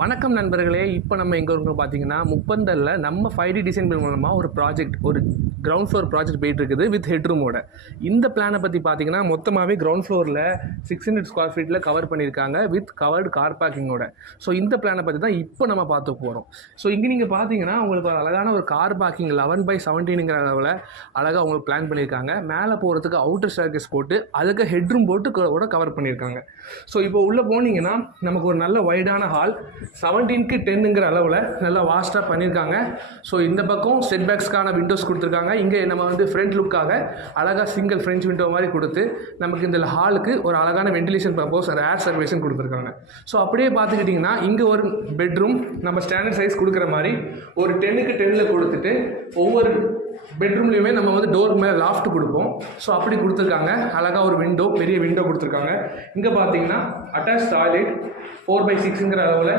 வணக்கம் நண்பர்களே. இப்போ நம்ம எங்கே இருக்கோம் பார்த்தீங்கன்னா, முப்பந்தல்ல நம்ம 5D டிசைன் பில் மூலமாக ஒரு ப்ராஜெக்ட், ஒரு கிரவுண்ட் ஃப்ளோர் ப்ராஜெக்ட் போயிட்டு இருக்குது வித் ஹெட்ரூமோட. இந்த பிளானை பற்றி பார்த்தீங்கன்னா, மொத்தமாகவே கிரவுண்ட் ஃப்ளோரில் 600 ஸ்கொயர் ஃபீட்டில் கவர் பண்ணியிருக்காங்க வித் கவர்டு கார் பார்க்கிங்கோட. ஸோ இந்த பிளானை பற்றி தான் இப்போ நம்ம பார்த்து போகிறோம். ஸோ இங்கே நீங்கள் பார்த்தீங்கன்னா, உங்களுக்கு அழகான ஒரு கார் பார்க்கிங் 11/17ங்கிற அளவில் அழகாக உங்களுக்கு பிளான் பண்ணியிருக்காங்க. மேலே போகிறதுக்கு அவுட்டர் ஸ்டேர்கேஸ் போட்டு அதுக்கு ஹெட்ரூம் போட்டு கூட கவர் பண்ணியிருக்காங்க. ஸோ இப்போ உள்ளே போனீங்கன்னா நமக்கு ஒரு நல்ல வைடான ஹால் 17க்கு 10ங்கிற அளவில் நல்லா வாஸ்ட்டாக பண்ணியிருக்காங்க. ஸோ இந்த பக்கம் செட் பேக்ஸ்க்கான விண்டோஸ் கொடுத்துருக்காங்க. இங்கே நம்ம வந்து ஃப்ரண்ட் லுக்காக அழகாக சிங்கிள் ஃப்ரெஞ்ச் விண்டோ மாதிரி கொடுத்து நமக்கு இந்த ஹாலுக்கு ஒரு அழகான வென்டிலேஷன் பர்பஸ் ஏர் சர்வேஷன் கொடுத்துருக்காங்க. ஸோ அப்படியே பார்த்துக்கிட்டிங்கன்னா இங்கே ஒரு பெட்ரூம் நம்ம ஸ்டாண்டர்ட் சைஸ் கொடுக்குற மாதிரி ஒரு 10க்கு 10ல் கொடுத்துட்டு ஒவ்வொரு பெட்ரூம்லேயுமே நம்ம வந்து டோர் மேலே லாஃப்ட் கொடுப்போம். ஸோ அப்படி கொடுத்துருக்காங்க. அழகாக ஒரு விண்டோ, பெரிய விண்டோ கொடுத்துருக்காங்க. இங்கே பார்த்தீங்கன்னா அட்டாச் டாய்லெட் 4/6ங்கிற அளவில்